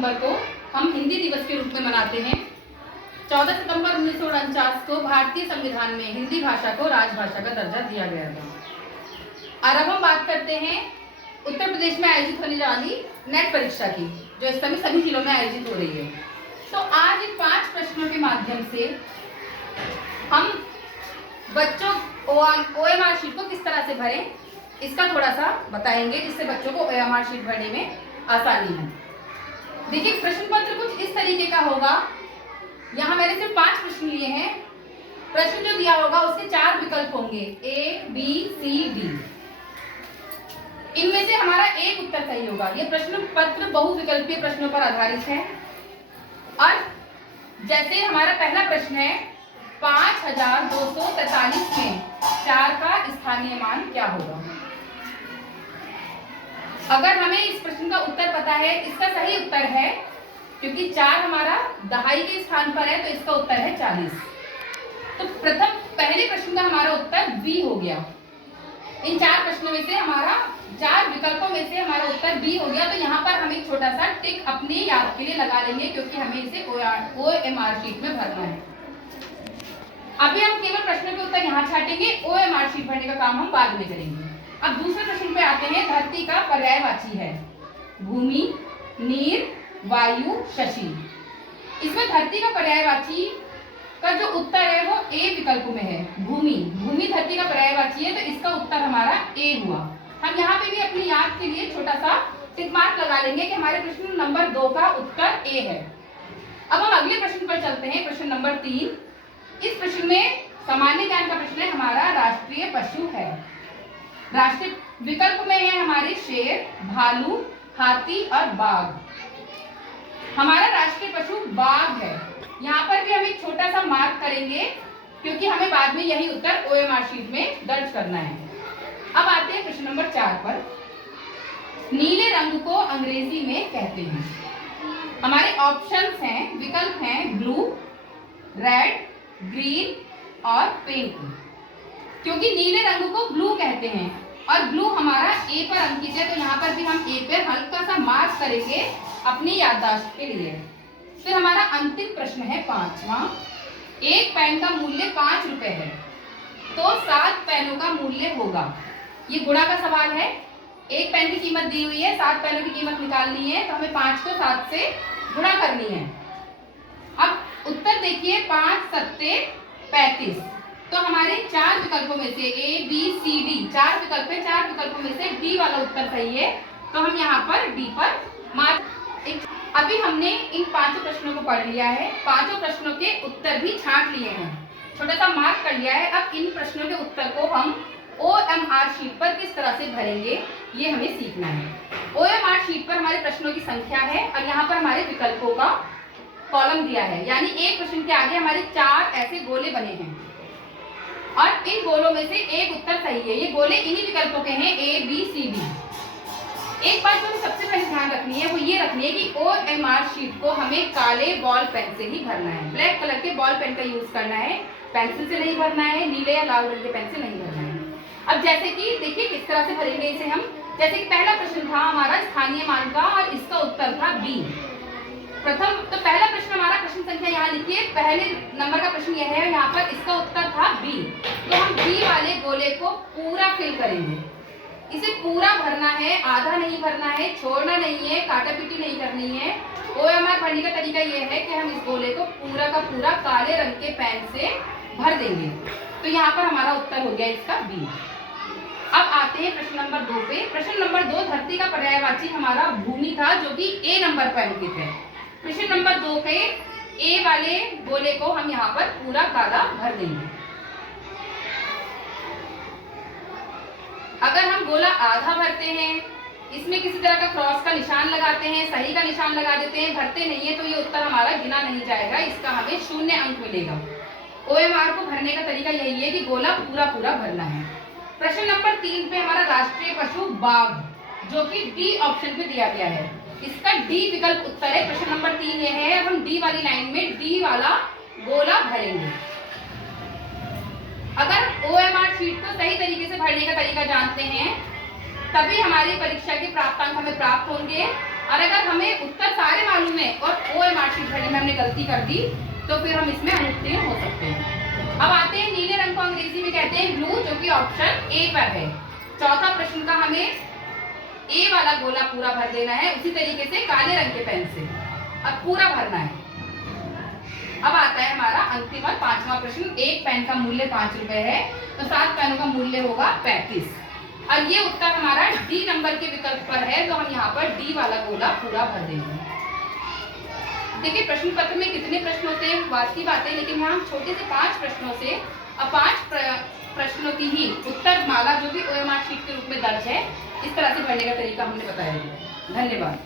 सितंबर को हम हिंदी दिवस के रूप में मनाते हैं। 14 सितंबर 1949 को भारतीय संविधान में हिंदी भाषा को राजभाषा का दर्जा दिया गया था। और अब हम बात करते हैं उत्तर प्रदेश में आयोजित होने वाली नेट परीक्षा की, जो इस समय सभी जिलों में आयोजित हो रही है। तो आज इन 5 प्रश्नों के माध्यम से हम बच्चों OMR शीट को किस तरह से भरें इसका थोड़ा सा बताएंगे, जिससे बच्चों को OMR शीट भरने में आसानी हो। देखिए, प्रश्न पत्र कुछ इस तरीके का होगा। यहाँ मैंने सिर्फ 5 प्रश्न लिए हैं। प्रश्न जो दिया होगा उसके 4 विकल्प होंगे, A, B, C, D। इनमें से हमारा एक उत्तर सही होगा। यह प्रश्न पत्र बहुविकल्पीय प्रश्नों पर आधारित है। और जैसे हमारा पहला प्रश्न है, 5243 में 4 का स्थानीय मान क्या होगा। अगर हमें इस प्रश्न का उत्तर पता है, इसका सही उत्तर है, क्योंकि 4 हमारा दहाई के स्थान पर है, तो इसका उत्तर है 40। तो पहले प्रश्न का हमारा उत्तर B हो गया। इन 4 प्रश्नों में से हमारा 4 विकल्पों में से हमारा उत्तर B हो गया। तो यहाँ पर हम एक छोटा सा टिक अपने याद के लिए लगा लेंगे, क्योंकि हमें इसे OMR शीट में भरना है। अभी हम केवल प्रश्नों के उत्तर यहाँ छाटेंगे, OMR शीट भरने का काम हम बाद में करेंगे। अब दूसरे प्रश्न पे आते हैं। धरती का पर्यायवाची है भूमि, नीर, वायु, शशि। इसमें धरती का पर्यायवाची का जो उत्तर है वो A विकल्प में है, भूमि। भूमि धरती का पर्यायवाची है, तो इसका उत्तर हमारा A हुआ। हम यहाँ पे भी अपनी याद के लिए छोटा सा टिक मार्क लगा लेंगे कि हमारे प्रश्न नंबर 2 का उत्तर A है। अब हम अगले प्रश्न पर चलते हैं, प्रश्न नंबर 3। इस प्रश्न में सामान्य ज्ञान का प्रश्न है, हमारा राष्ट्रीय पशु है। राष्ट्रीय विकल्प में है हमारे शेर, भालू, हाथी और बाघ। हमारा राष्ट्रीय पशु बाघ है। यहाँ पर भी हम एक छोटा सा मार्क करेंगे, क्योंकि हमें बाद में यही उत्तर OMR शीट में दर्ज करना है। अब आते हैं प्रश्न नंबर 4 पर। नीले रंग को अंग्रेजी में कहते हैं। हमारे ऑप्शंस हैं, विकल्प हैं ब्लू, रेड, ग्रीन और पिंक। क्योंकि नीले रंग को ब्लू कहते हैं और ब्लू हमारा A पर अंकित है, तो यहाँ पर भी हम A पर हल्का सा मार्क करेंगे अपनी याददाश्त के लिए। फिर हमारा अंतिम प्रश्न है 5वां। एक पेन का मूल्य 5 रुपए है, तो 7 पेनों का मूल्य होगा। ये गुणा का सवाल है। एक पेन की कीमत दी हुई है, 7 पेनों की कीमत निकालनी है, तो हमें 5 को 7 से गुणा करनी है। अब उत्तर देखिए, 5 सत्ते 35। तो हमारे 4 विकल्पों में से A, B, C, D 4 विकल्प है। 4 विकल्पों में से D वाला उत्तर सही है, तो हम यहाँ पर D पर मार्क। अभी हमने इन 5 प्रश्नों को पढ़ लिया है, 5 प्रश्नों के उत्तर भी छांट लिए हैं, छोटा सा मार्क कर लिया है। अब इन प्रश्नों के उत्तर को हम OMR शीट पर किस तरह से भरेंगे, ये हमें सीखना है। OMR शीट पर हमारे प्रश्नों की संख्या है और यहाँ पर हमारे विकल्पों का कॉलम दिया है, यानी एक प्रश्न के आगे हमारे 4 ऐसे गोले बने हैं और इन गोलों में से एक उत्तर सही है। ये गोले इन्हीं विकल्पों के हैं, A, B, C, D। एक बात जो सबसे पहले ध्यान रखनी है वो ये रखनी है कि OMR शीट को हमें काले बॉल पेन से ही भरना है। ब्लैक कलर के बॉल पेन का यूज करना है, पेंसिल से नहीं भरना है, नीले या लाल रंग के पेन से नहीं भरना है। अब जैसे कि देखिए किस तरह से भरेंगे इसे हम। जैसे कि पहला प्रश्न था हमारा स्थानीय मान का और इसका उत्तर था B। तो पहला प्रश्न हमारा, प्रश्न संख्या यहाँ लिखिए, पहले नंबर का प्रश्न यह है, यहाँ पर इसका उत्तर था B। तो हम B वाले गोले को पूरा फिल करेंगे। इसे पूरा भरना है, आधा नहीं भरना है, छोड़ना नहीं है, काटा पीटी नहीं करनी है। OMR भरने का तरीका यह है कि हम इस गोले को पूरा का पूरा काले रंग के पेन से भर देंगे। तो यहाँ पर हमारा उत्तर हो गया इसका B। अब आते हैं प्रश्न नंबर 2 पे। प्रश्न नंबर 2, धरती का पर्यायवाची हमारा भूमि था, जो कि A नंबर पर अंकित है। प्रश्न नंबर 2 के A वाले गोले को हम यहाँ पर पूरा काला भर देंगे। अगर हम गोला आधा भरते हैं, इसमें किसी तरह का क्रॉस का निशान लगाते हैं, सही का निशान लगा देते हैं, भरते नहीं है, तो ये उत्तर हमारा गिना नहीं जाएगा, इसका हमें 0 अंक मिलेगा। OMR को भरने का तरीका यही है कि गोला पूरा पूरा भरना है। प्रश्न नंबर 3 पे हमारा राष्ट्रीय पशु बाघ, जो कि D ऑप्शन पे दिया गया है, इसका D विकल्प उत्तर है। प्रश्न नंबर 3 ये है। अब हम D वाली लाइन में D वाला गोला भरेंगे। अगर OMR शीट को सही तरीके से भरने का तरीका जानते हैं, तभी हमारी परीक्षा के प्राप्तांक हमें प्राप्त होंगे। और अगर हमें उत्तर सारे मालूम में हमने गलती कर दी तो फिर हम इसमें अनुत्तीर्ण हो सकते हैं। अब आते हैं नीले रंग को अंग्रेजी में कहते हैं ब्लू, जो कि ऑप्शन ए पर है। चौथा प्रश्न का हमें ए वाला गोला पूरा भर देना है, उसी तरीके से काले रंग के पेन से अब पूरा भरना है। अब आता है हमारा अंतिम और पांचवा प्रश्न। एक पेन का मूल्य 5 रुपए है, तो 7 पेनों का मूल्य होगा 35। और ये उत्तर हमारा डी नंबर के विकल्प पर है, तो हम यहाँ पर डी वाला गोला पूरा भर देंगे। देखिए प्रश्न पत्र में कितने प्रश्न होते हैं बात की बात है, लेकिन यहाँ छोटे से 5 प्रश्नों से अब 5 प्रश्नों की ही उत्तर माला जो कि OMR शीट के रूप में दर्ज है, इस तरह से भरने का तरीका हमने बताया है। धन्यवाद।